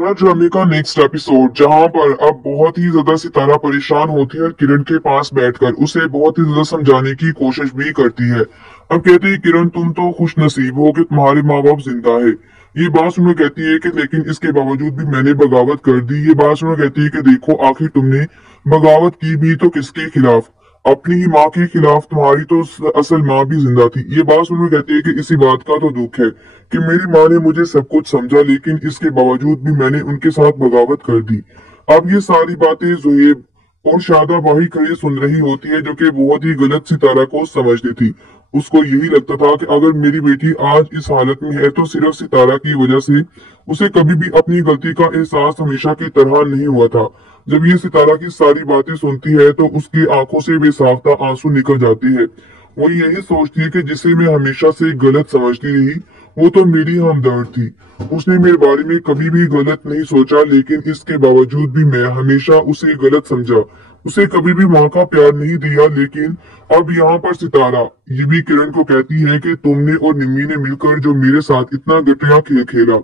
ड्रामे का next episode, जहां पर अब बहुत ही ज्यादा सितारा परेशान होती है और किरण के पास बैठकर उसे बहुत ही ज्यादा समझाने की कोशिश भी करती है। अब कहती है किरण, तुम तो खुश नसीब हो कि तुम्हारे माँ बाप जिंदा है। ये बात सुनो कहती है कि लेकिन इसके बावजूद भी मैंने बगावत कर दी। ये बात सुनो कहती है कि देखो आखिर तुमने बगावत की भी तो किसके खिलाफ, अपनी ही माँ के खिलाफ। तुम्हारी तो असल माँ भी जिंदा थी। ये बात सुनो कहती है कि इसी बात का तो दुख है कि मेरी माँ ने मुझे सब कुछ समझा, लेकिन इसके बावजूद भी मैंने उनके साथ बगावत कर दी। अब ये सारी बातें जोहेब और शादा वही खड़ी सुन रही होती है, जो कि बहुत ही गलत सितारा को समझती थी। उसको यही लगता था कि अगर मेरी बेटी आज इस हालत में है तो सिर्फ सितारा की वजह से। उसे कभी भी अपनी गलती का एहसास हमेशा की तरह नहीं हुआ था। जब ये सितारा की सारी बातें सुनती है तो उसकी आंखों से बेसाख्ता आंसू निकल जाते हैं। वो यही सोचती है कि जिसे मैं हमेशा से गलत समझती रही, वो तो मेरी हमदर्द थी। उसने मेरे बारे में कभी भी गलत नहीं सोचा, लेकिन इसके बावजूद भी मैं हमेशा उसे गलत समझा। उसे कभी भी माँ का प्यार नहीं दिया। लेकिन अब यहाँ पर सितारा ये भी किरण को कहती है कि तुमने और निम्मी ने मिलकर जो मेरे साथ इतना घटिया खेल खेला,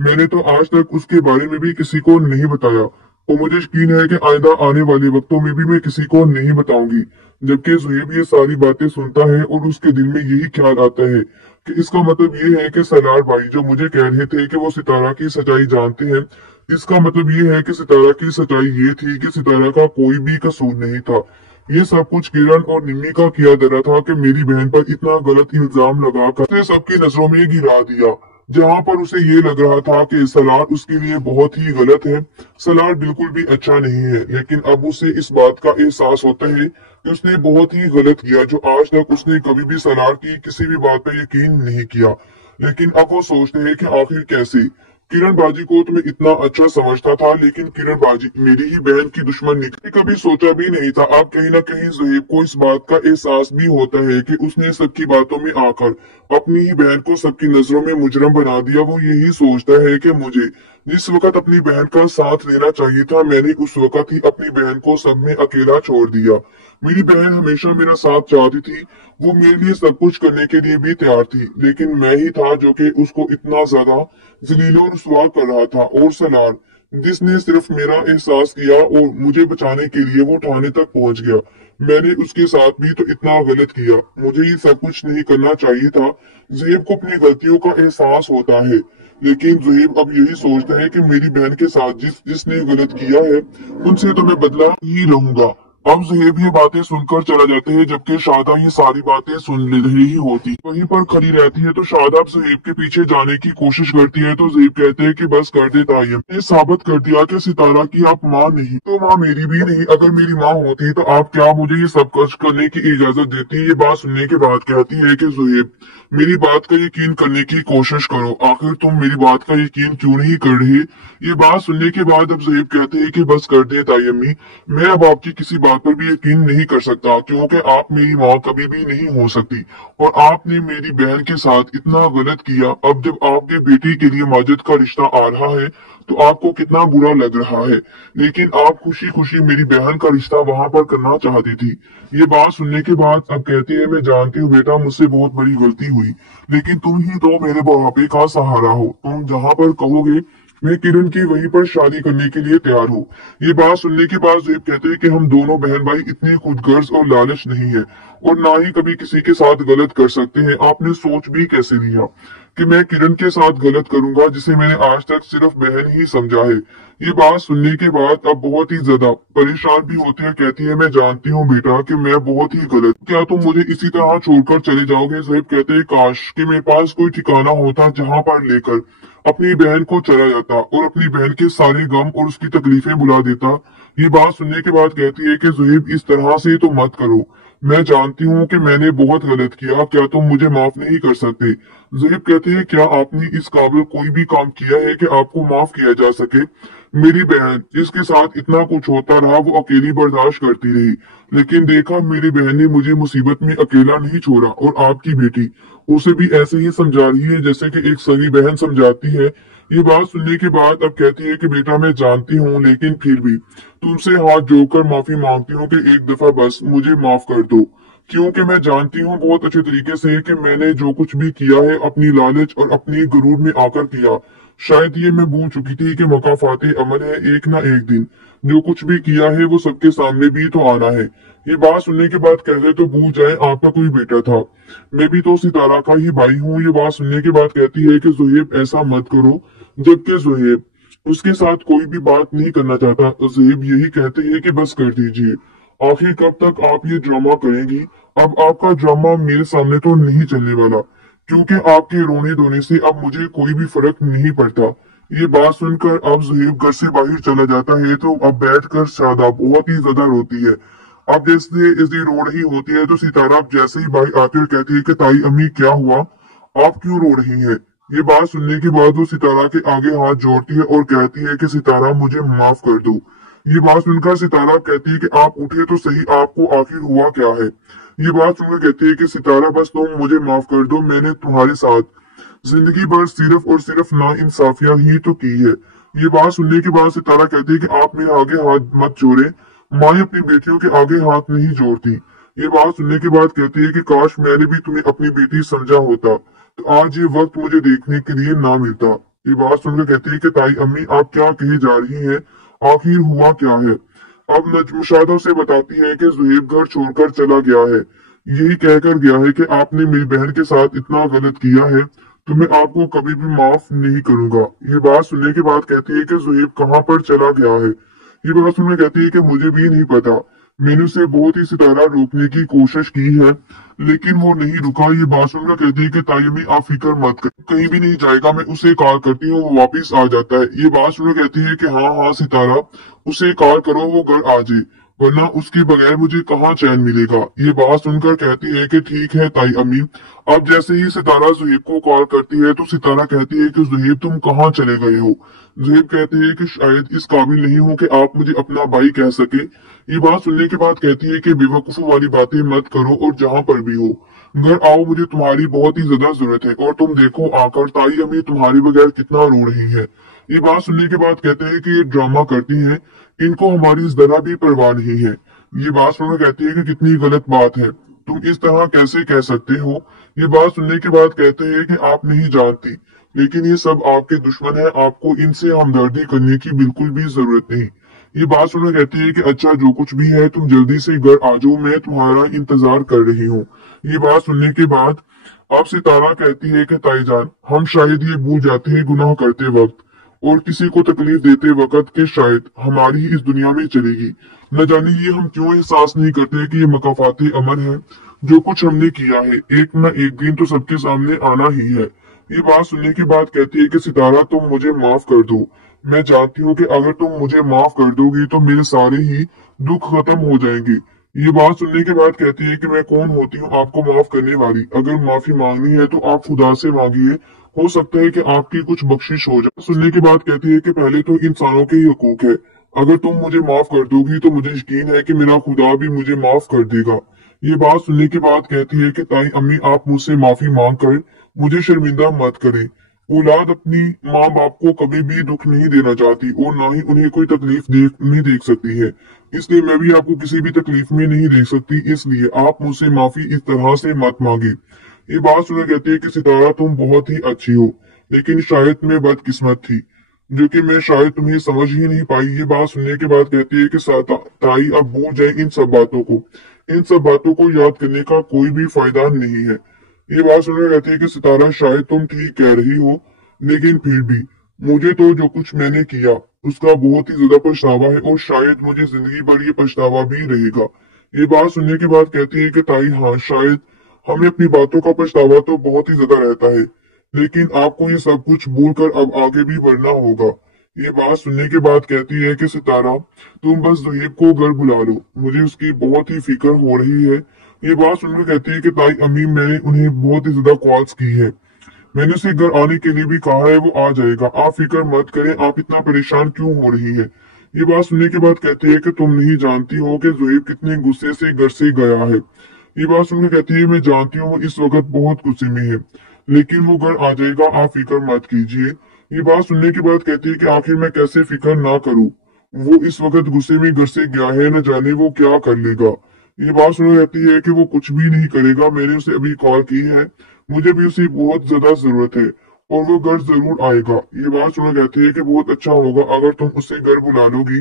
मैंने तो आज तक उसके बारे में भी किसी को नहीं बताया। और मुझे यकीन है कि आइंदा आने वाले वक्तों में भी मैं किसी को नहीं बताऊंगी। जबकि जुहेब ये सारी बातें सुनता है और उसके दिल में यही ख्याल आता है कि इसका मतलब ये है कि सलार भाई जो मुझे कह रहे थे कि वो सितारा की सच्चाई जानते हैं, इसका मतलब ये है कि सितारा की सच्चाई ये थी कि सितारा का कोई भी कसूर नहीं था। ये सब कुछ किरण और निम्मी का किया धरा था कि मेरी बहन पर इतना गलत इल्जाम लगाकर उसे सबकी नजरों में गिरा दिया। जहां पर उसे ये लग रहा था कि सलार उसके लिए बहुत ही गलत है, सलार बिल्कुल भी अच्छा नहीं है। लेकिन अब उसे इस बात का एहसास होता है कि उसने बहुत ही गलत किया, जो आज तक उसने कभी भी सलार की किसी भी बात पर यकीन नहीं किया। लेकिन अब वो सोचते हैं कि आखिर कैसे। किरण बाजी को तो मैं इतना अच्छा समझता था, लेकिन किरण बाजी मेरी ही बहन की दुश्मन निकली, कभी सोचा भी नहीं था। अब कहीं ना कहीं जुहेब को इस बात का एहसास भी होता है कि उसने सबकी बातों में आकर अपनी ही बहन को सबकी नजरों में मुजरम बना दिया। वो यही सोचता है कि मुझे जिस वक्त अपनी बहन का साथ लेना चाहिए था, मैंने उस वक्त ही अपनी बहन को सब में अकेला छोड़ दिया। मेरी बहन हमेशा मेरा साथ चाहती थी, वो मेरे लिए सब कुछ करने के लिए भी तैयार थी, लेकिन मैं ही था जो कि उसको इतना ज्यादा जलील और रुसवा कर रहा था। और सलार जिसने सिर्फ मेरा एहसास किया और मुझे बचाने के लिए वो थाने तक पहुंच गया। मैंने उसके साथ भी तो इतना गलत किया, मुझे ये सब कुछ नहीं करना चाहिए था। ज़ुहैब को अपनी गलतियों का एहसास होता है, लेकिन ज़ुहैब अब यही सोचता है कि मेरी बहन के साथ जिसने गलत किया है, उनसे तो मैं बदला ही रहूंगा। अब ज़ुहैब ये बातें सुनकर चला जाते हैं, जबकि शादा ये सारी बातें सुन ले रही ही होती वहीं पर खड़ी रहती है। तो शादा अब ज़ुहैब के पीछे जाने की कोशिश करती है, तो ज़ुहैब कहते हैं कि बस कर दे तायम, ने साबित कर दिया कि सितारा की आप माँ नहीं तो माँ मेरी भी नहीं। अगर मेरी माँ होती तो आप क्या मुझे ये सब कुछ करने की इजाजत देती। ये बात सुनने के बाद कहती है कि ज़ुहैब मेरी बात का यकीन करने की कोशिश करो, आखिर तुम मेरी बात का यकीन क्यों नहीं कर रहे। ये बात सुनने के बाद अब ज़ुहैब कहते हैं कि बस कर दे तायम्मी, मैं अब आपकी किसी बात पर भी यकीन नहीं कर सकता, क्योंकि आप मेरी माँ कभी भी नहीं हो सकती और आपने मेरी बहन के साथ इतना गलत किया। अब जब आपके बेटे के लिए माजिद का रिश्ता आ रहा है तो आपको कितना बुरा लग रहा है, लेकिन आप खुशी खुशी मेरी बहन का रिश्ता वहां पर करना चाहती थी। ये बात सुनने के बाद अब कहती है, मैं जानती हूँ बेटा मुझसे बहुत बड़ी गलती हुई, लेकिन तुम ही तो मेरे बुढ़ापे का सहारा हो। तुम जहां पर कहोगे मैं किरण की वहीं पर शादी करने के लिए तैयार हूँ। ये बात सुनने के बाद ज़ुहैब कहते हैं कि हम दोनों बहन भाई इतने खुदगर्ज और लालच नहीं है और ना ही कभी किसी के साथ गलत कर सकते हैं। आपने सोच भी कैसे लिया कि मैं किरण के साथ गलत करूंगा, जिसे मैंने आज तक सिर्फ बहन ही समझा है। ये बात सुनने के बाद अब बहुत ही ज्यादा परेशान भी होती है। कहती है, मैं जानती हूँ बेटा कि मैं बहुत ही गलत, क्या तुम मुझे इसी तरह छोड़कर चले जाओगे। ज़ुहैब कहते हैं, काश कि मेरे पास कोई ठिकाना होता जहां पर लेकर अपनी बहन को चला जाता और अपनी बहन के सारे गम और उसकी तकलीफें भुला देता। ये बात सुनने के बाद कहती है कि ज़ुहैब इस तरह से तो मत करो, मैं जानती हूँ कि मैंने बहुत गलत किया, क्या तुम मुझे माफ नहीं कर सकते। ज़ुहैब कहते हैं, क्या आपने इस काबिल कोई भी काम किया है कि आपको माफ किया जा सके। मेरी बहन जिसके साथ इतना कुछ होता रहा वो अकेली बर्दाश्त करती रही, लेकिन देखा मेरी बहन ने मुझे मुसीबत में अकेला नहीं छोड़ा और आपकी बेटी उसे भी ऐसे ही समझा रही है जैसे कि एक सगी बहन समझाती है। ये बात सुनने के बाद अब कहती है कि बेटा मैं जानती हूँ, लेकिन फिर भी तुमसे हाथ जोड़कर माफी मांगती हूँ कि एक दफा बस मुझे माफ कर दो, क्योंकि मैं जानती हूँ बहुत अच्छे तरीके से कि मैंने जो कुछ भी किया है अपनी लालच और अपनी गुरूर में आकर किया। शायद ये मैं भूल चुकी थी कि मकाफाते अमल है एक ना एक दिन, जो कुछ भी किया है वो सबके सामने भी तो आना है। ये बात सुनने के बाद कहते तो भूल जाए आपका कोई बेटा था, मैं भी तो सितारा का ही भाई हूँ। ये बात सुनने के बाद कहती है कि ज़ुहैब ऐसा मत करो, जबकि ज़ुहैब उसके साथ कोई भी बात नहीं करना चाहता। ज़ुहैब यही कहते हैं कि बस कर दीजिए, आखिर कब तक आप ये ड्रामा करेंगी? अब आपका ड्रामा मेरे सामने तो नहीं चलने वाला, क्योंकि आपके रोने धोने से अब मुझे कोई भी फर्क नहीं पड़ता। ये बात सुनकर अब ज़ुहैब घर से बाहर चला जाता है तो अब बैठकर शादा बहुत ही ज्यादा रोती है। अब जैसे इसी रो रही होती है तो सितारा अब जैसे ही बाहर आती है और कहती है कि ताई अम्मी क्या हुआ, आप क्यों रो रही हैं? ये बात सुनने के बाद वो सितारा के आगे हाथ जोड़ती है और कहती है कि सितारा मुझे माफ कर दो। ये बात सुनकर सितारा कहती है कि आप उठे तो सही, आपको आखिर हुआ क्या है? ये बात सुनकर कहती है कि सितारा बस तुम मुझे माफ कर दो, मैंने तुम्हारे साथ जिंदगी भर सिर्फ और सिर्फ ना इंसाफिया ही तो की है। ये बात सुनने के बाद सितारा कहती है कि आप मेरे आगे हाथ मत जोड़े, माँ अपनी बेटियों के आगे हाथ नहीं जोड़ती। ये बात सुनने के बाद कहती है कि काश मैंने भी तुम्हें अपनी बेटी समझा होता तो आज ये वक्त मुझे देखने के लिए ना मिलता। ये बात सुनकर कहती है कि ताई अम्मी आप क्या कहे जा रही हैं, आखिर हुआ क्या है? अब नजमुशादा से बताती है कि ज़ुहैब घर छोड़कर चला गया है, यही कहकर गया है कि आपने मेरी बहन के साथ इतना गलत किया है तो मैं आपको कभी भी माफ नहीं करूंगा। ये बात सुनने के बाद कहती है कि ज़ुहैब कहाँ पर चला गया है? ये बात सुनकर कहती है कि मुझे भी नहीं पता, मैंने उसे बहुत ही सितारा रोकने की कोशिश की है लेकिन वो नहीं रुका। ये बात सुनकर कहती है कि ताई अम्मी आप फिक्र मत कर, कहीं भी नहीं जाएगा, मैं उसे कॉल करती हूँ वो वापिस आ जाता है। ये बात सुनकर कहती है कि हाँ हाँ सितारा, उसे कॉल करो वो घर आ जाए, वरना उसके बगैर मुझे कहाँ चैन मिलेगा। ये बात सुनकर कहती है कि ठीक है ताई अम्मी। अब जैसे ही सितारा ज़ुहैब को कॉल करती है तो सितारा कहती है कि ज़ुहैब तुम कहाँ चले गए हो? ज़ुहैब कहते हैं कि शायद इस काबिल नहीं हो कि आप मुझे अपना भाई कह सके। ये बात सुनने के बाद कहती है कि बेवकूफों वाली बातें मत करो और जहाँ पर भी हो घर आओ, मुझे तुम्हारी बहुत ही ज्यादा जरूरत है। और तुम देखो आकर ताई अम्मी तुम्हारे बगैर कितना रो रही है। ये बात सुनने के बाद कहते हैं कि ये ड्रामा करती हैं, इनको हमारी जरा भी परवाह नहीं है। ये बात सुनकर कहती है कि कितनी गलत बात है, तुम इस तरह कैसे कह सकते हो? ये बात सुनने के बाद कहते हैं कि आप नहीं जानती, लेकिन ये सब आपके दुश्मन है, आपको इनसे हमदर्दी करने की बिल्कुल भी जरूरत नहीं। ये बात सुनकर कहती है कि अच्छा जो कुछ भी है तुम जल्दी से घर आ जाओ, मैं तुम्हारा इंतजार कर रही हूँ। ये बात सुनने के बाद अब सितारा कहती है कि ताईजान हम शायद ये भूल जाते हैं गुनाह करते वक्त और किसी को तकलीफ देते वक्त के शायद हमारी ही इस दुनिया में चलेगी। न जाने ये हम क्यों एहसास नहीं करते कि ये मकाफाते अमल है, जो कुछ हमने किया है एक न एक दिन तो सबके सामने आना ही है। ये बात सुनने के बाद कहती है कि सितारा तुम मुझे माफ कर दो, मैं चाहती हूँ कि अगर तुम मुझे माफ कर दोगी तो मेरे सारे ही दुख खत्म हो जाएंगे। ये बात सुनने के बाद कहती है कि मैं कौन होती हूँ आपको माफ करने वाली, अगर माफी मांगनी है तो आप खुदा से मांगिए, हो सकता है कि आपकी कुछ बख्शिश हो जाए। सुनने के बाद कहती है कि पहले तो इंसानों के ही हकूक है, अगर तुम मुझे माफ कर दोगी तो मुझे यकीन है कि मेरा खुदा भी मुझे माफ कर देगा। ये बात सुनने के बाद कहती है कि ताई अम्मी आप मुझसे माफी मांग कर मुझे शर्मिंदा मत करें। औलाद अपनी माँ बाप को कभी भी दुख नहीं देना चाहती और ना ही उन्हें कोई तकलीफ नहीं देख सकती है, इसलिए मैं भी आपको किसी भी तकलीफ में नहीं देख सकती, इसलिए आप मुझसे माफी इस तरह से मत मांगे। ये बात सुनकर कहती है कि सितारा तुम बहुत ही अच्छी हो, लेकिन शायद मैं बदकिस्मत थी जो कि मैं शायद तुम्हें समझ ही नहीं पाई। ये बात सुनने के बाद कहती है कि ताई अब भूल जाए इन सब बातों को, इन सब बातों को याद करने का कोई भी फायदा नहीं है। ये बात सुनकर कहती है कि सितारा शायद तुम ठीक कह रही हो, लेकिन फिर भी मुझे तो जो कुछ मैंने किया उसका बहुत ही ज्यादा पछतावा है और शायद मुझे जिंदगी भर ये पछतावा भी रहेगा। ये बात सुनने के बाद कहती है कि ताई हाँ शायद हमें अपनी बातों का पछतावा तो बहुत ही ज्यादा रहता है, लेकिन आपको ये सब कुछ भूलकर अब आगे भी बढ़ना होगा। ये बात सुनने के बाद कहती है कि सितारा तुम बस ज़ुहैब को घर बुला लो, मुझे उसकी बहुत ही फिक्र हो रही है। ये बात सुनकर कहती है कि ताई अम्मी मैंने उन्हें बहुत ही ज्यादा कॉल्स की है, मैंने उसे घर आने के लिए भी कहा है, वो आ जाएगा, आप फिक्र मत करें, आप इतना परेशान क्यों हो रही है। ये बात सुनने के बाद कहती है कि तुम नहीं जानती हो कि ज़ुहैब कितने गुस्से से घर से गया है। ये बात सुनकर कहती है मैं जानती हूँ वो इस वक्त बहुत गुस्से में है, लेकिन वो घर आ जाएगा, आप फिक्र मत कीजिए। ये बात सुनने के बाद कहती है कि आखिर मैं कैसे फिक्र ना करूं, वो इस वक्त गुस्से में घर से गया है, न जाने वो क्या कर लेगा। ये बात सुनकर कहती है कि वो कुछ भी नहीं करेगा, मैंने उसे अभी कॉल की है, मुझे भी उसकी बहुत ज्यादा जरूरत है और वो घर जरूर आएगा। ये बात सुनो कहती है कि बहुत अच्छा होगा अगर तुम उसे घर बुला लोगी,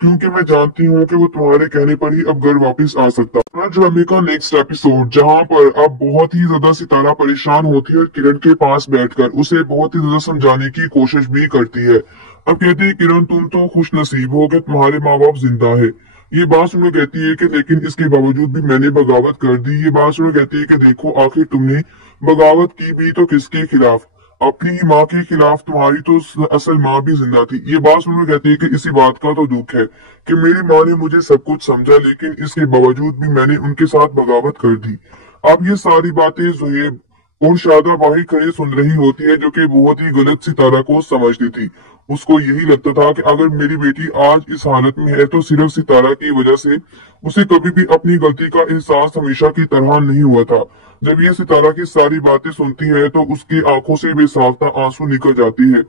क्योंकि मैं जानती हूँ कि वो तुम्हारे कहने पर ही अब घर वापस आ सकता है। अपना ड्रामे का नेक्स्ट एपिसोड, जहाँ पर अब बहुत ही ज्यादा सितारा परेशान होती है और किरण के पास बैठकर उसे बहुत ही ज्यादा समझाने की कोशिश भी करती है। अब कहती है किरण तुम तो खुश नसीब हो कि तुम्हारे माँ बाप जिंदा है। ये बात सुनो कहती है कि लेकिन इसके बावजूद भी मैंने बगावत कर दी। ये बात सुनो कहती है कि देखो आखिर तुमने बगावत की भी तो किसके खिलाफ, अपनी ही माँ के खिलाफ। तुम्हारी तो असल माँ भी जिंदा थी। ये बात सुनो कहती है कि इसी बात का तो दुख है कि मेरी माँ ने मुझे सब कुछ समझा, लेकिन इसके बावजूद भी मैंने उनके साथ बगावत कर दी। अब ये सारी बातें जोहेब और शादा बाहर खड़े सुन रही होती है, जो कि बहुत ही गलत सितारा को समझती थी। उसको यही लगता था कि अगर मेरी बेटी आज इस हालत में है तो सिर्फ सितारा की वजह से। उसे कभी भी अपनी गलती का एहसास हमेशा की तरह नहीं हुआ था। जब ये सितारा की सारी बातें सुनती है तो उसकी आंखों से बेसाख्ता आंसू निकल जाती है।